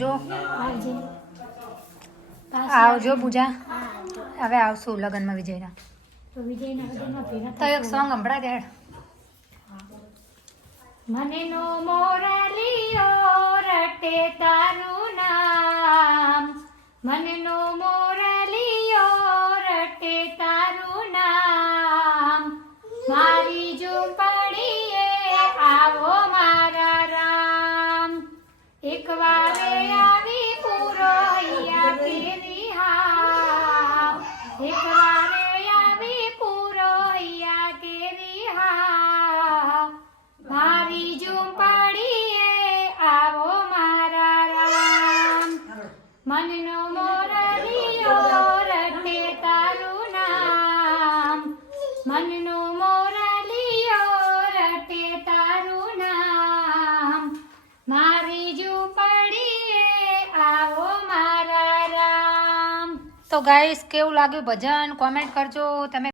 આવજો આવજો પૂજા હવે આવશું લગ્નમાં વિજયના તો એક સોંગ સંભળા દે મને નો મોરલિયો રટે તારું નામ મને નો મોરલિયો રટે તારું નામ મારી ઝૂંપડીએ આવો મારા રામ એક વારે આવી પૂરો અહીંયા કેરી હામ એક વારે આવી પૂરો અહીંયા કેરી હામ મારી ઝૂંપડીએ આવો મારા રામ મનનો મોરલિયો રટે તારું નામ મનનો મોરલિયો રટે તારું નામ મારી ઝૂંપડીએ આવો મારા રામ તો ગાઈસ કેવું લાગ્યું ભજન કોમેન્ટ કરજો તમે